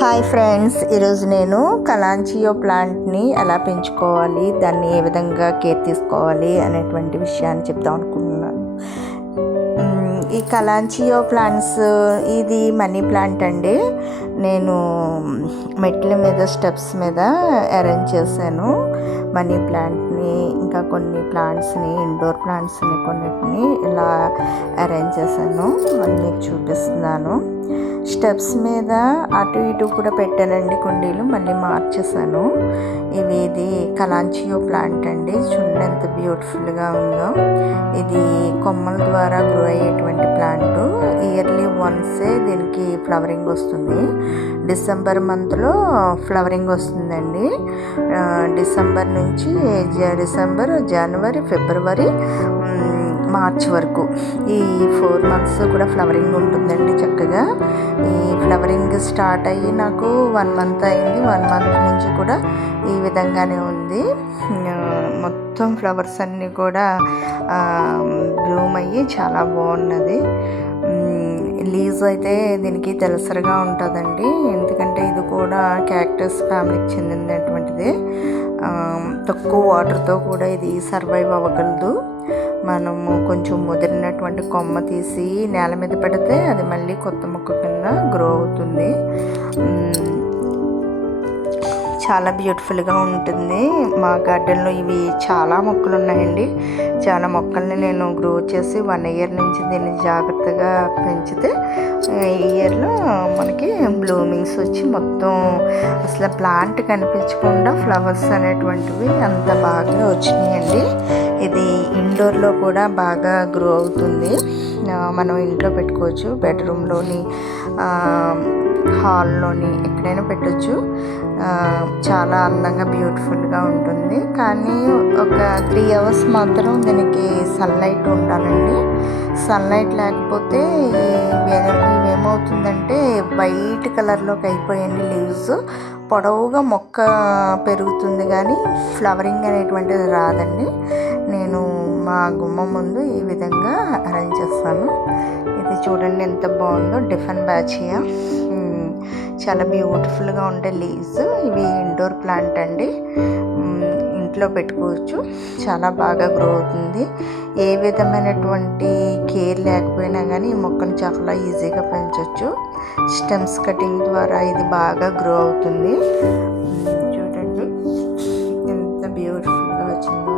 Hi friends ఈరోజు నేను కలాంచియో ప్లాంట్ని ఎలా పెంచుకోవాలి దాన్ని ఏ విధంగా కేర్ తీసుకోవాలి అనేటువంటి విషయాన్ని చెప్దాం అనుకుంటున్నాను. ఈ కలాంచియో ప్లాంట్స్ ఇది మనీ ప్లాంట్ అండి. నేను మెట్ల మీద స్టెప్స్ మీద అరేంజ్ చేశాను మనీ ప్లాంట్ని ఇంకా కొన్ని ప్లాంట్స్ని ఇండోర్ ప్లాంట్స్ని కొన్నిటిని ఇలా అరేంజ్ చేశాను. అది మీకు చూపిస్తున్నాను. స్టెప్స్ మీద అటు ఇటు కూడా పెట్టానండి కుండీలు మళ్ళీ మార్చేసాను ఇవి ఇది కలాంచియో ప్లాంట్ అండి చూడండి ఎంత బ్యూటిఫుల్గా ఉందో. ఇది కొమ్మల ద్వారా గ్రో అయ్యేటువంటి ప్లాంట్. ఇయర్లీ వన్సే దీనికి ఫ్లవరింగ్ వస్తుంది. డిసెంబర్ మంత్లో ఫ్లవరింగ్ వస్తుందండి. డిసెంబర్ నుంచి జ- డిసెంబర్ జనవరి ఫిబ్రవరి మార్చ్ వరకు. ఈ ఫోర్ మంత్స్ కూడా ఫ్లవరింగ్ ఉంటుందండి చక్కగా. ఈ ఫ్లవరింగ్ స్టార్ట్ అయ్యి నాకు వన్ మంత్ అయింది. వన్ మంత్ నుంచి కూడా ఈ విధంగానే ఉంది. మొత్తం ఫ్లవర్స్ అన్నీ కూడా బ్లూమ్ అయ్యి చాలా బాగున్నది. లీవ్స్ అయితే దీనికి తెలసరిగా ఉంటుందండి. ఎందుకంటే ఇది కూడా క్యాక్టస్ ఫ్యామిలీకి చెందినటువంటిది. తక్కువ వాటర్తో కూడా ఇది సర్వైవ్ అవ్వగలదు. మనము కొంచెం ముదిరినటువంటి కొమ్మ తీసి నేల మీద పెడితే అది మళ్ళీ కొత్త మొక్క కింద గ్రో అవుతుంది. చాలా బ్యూటిఫుల్గా ఉంటుంది. మా గార్డెన్లో ఇవి చాలా మొక్కలు ఉన్నాయండి చాలా మొక్కల్ని నేను గ్రో చేసి వన్ ఇయర్ నుంచి దీన్ని జాగ్రత్తగా పెంచితే ఈ ఇయర్లో మనకి బ్లూమింగ్స్ వచ్చి మొత్తం అసలు ప్లాంట్ కనిపించకుండా ఫ్లవర్స్ అనేటువంటివి అంత బాగా వచ్చినాయండి. ఇండోర్లో కూడా బాగా గ్రో అవుతుంది. మనం ఇంట్లో పెట్టుకోవచ్చు. బెడ్రూమ్లోని హాల్లోని ఎక్కడైనా పెట్టచ్చు. చాలా అందంగా బ్యూటిఫుల్గా ఉంటుంది. కానీ ఒక త్రీ అవర్స్ మాత్రం దీనికి సన్లైట్ ఉండాలండి. సన్లైట్ లేకపోతే ఏమవుతుందంటే వైట్ కలర్లోకి అయిపోయండి లీవ్స్. పొడవుగా మొక్క పెరుగుతుంది కానీ ఫ్లవరింగ్ అనేటువంటిది రాదండి. నేను మా గుమ్మ ముందు ఈ విధంగా అరేంజ్ చేస్తాను. ఇది చూడండి ఎంత బాగుందో. డిఫరెంట్ బ్యాచియా చాలా బ్యూటిఫుల్గా ఉండే లీవ్స్. ఇవి ఇండోర్ ప్లాంట్ అండి. ఇంట్లో పెట్టుకోవచ్చు. చాలా బాగా గ్రో అవుతుంది. ఏ విధమైనటువంటి కేర్ లేకపోయినా కానీ ఈ మొక్కను చాలా ఈజీగా పెంచవచ్చు స్టెమ్స్ కటింగ్ ద్వారా ఇది బాగా గ్రో అవుతుంది. చూడండి. ఎంత బ్యూటిఫుల్గా వచ్చిందో.